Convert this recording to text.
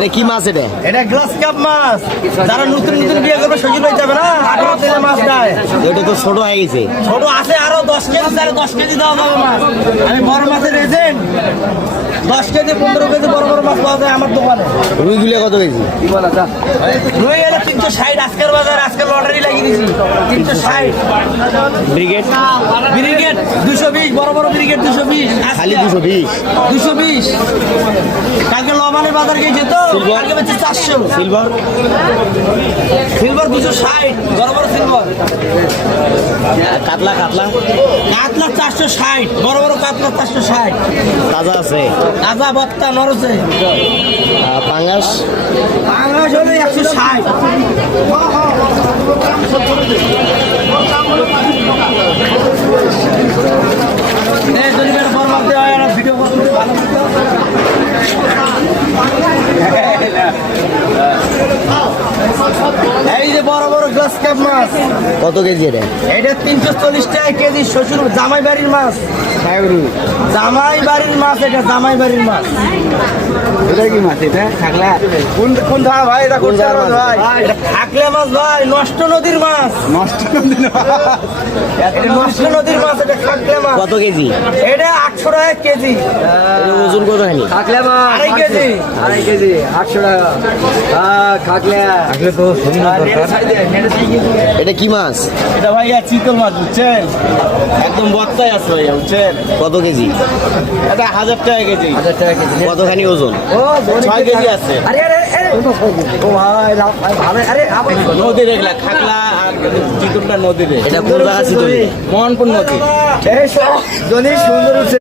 এটা কি মাছ এটা? এটা গ্লাস কাপ মাছ। যারা নতুন নতুন বিয়ে করবে সজীব ভাই যাবে না 18 দিনের মাছ দেয়। এটা তো ছোট হয়ে গেছে। ছোট আছে আরো 10 কেজি, তাহলে 10 কেজি দেওয়া যাবে মাছ। আমি বড় মাছের এজেন্ট। 10 কেজি 15 কেজি বড় বড় মাছ পাওয়া যায় আমার দোকানে। রুইগুলো কত কেজি? রুই এলে 360 আজকের বাজার, আজকে লটারি লাগিয়ে দিছি 360। ব্রিগেড ব্রিগেড 220, বড় বড় ব্রিগেড 220। খালি 220। 220। কালকে লবানের বাজার গিয়েছে তো, কালকে বেচে 400। সিলভার সিলভার 260, বড় বড় সিলভার। কাতলা কাতলা কাতলা 460, বড় বড় কাতলা 460। তাজা আছে। তাজা বত্তা নরসে। পাঙ্গাস পাঙ্গাস হলে 160। ভিডিও করতে ভালো এই যে বড় বড় গ্লাস কাপ মাছ কত কেজি এটা? এটা 340 টাকা কেজি। শ্বশুর জামাই বাড়ির মাছ। জামাই বাড়ির মাছ, এটা জামাই বাড়ির মাছ। এটা কি মাছ? এটা থাকলা কোন ধারা ভাই? এটা কোন ধারা ভাই? এটা থাকলে মাছ ভাই, নষ্ট নদীর মাছ। নষ্ট নদীর এটা নষ্ট নদীর মাছ, এটা থাকলে মাছ। কত কেজি? এটা 800 টাকা কেজি। ওজন কত হয়নি? থাকলে মাছ 2.5 কেজি। 2.5 কেজি 800 টাকা। থাকলে তো এটা কি মাছ? এটা ভাইয়া চিতল মাছ, বুঝছেন? একদম বত্তায় আছে ভাইয়া, বুঝছেন? কত কেজি? এটা 1000 টাকা কেজি। 1000 টাকা কেজি। কতখানি ওজন? 6 কেজি আছে। আরে আরে আরে ও ভাই ভালো। আরে নদীর এগুলা খাগলা আর চিতলটা নদীর। এটা কোন জায়গা ছিল? মোহনপুর নদী। এই সব জনি সুন্দর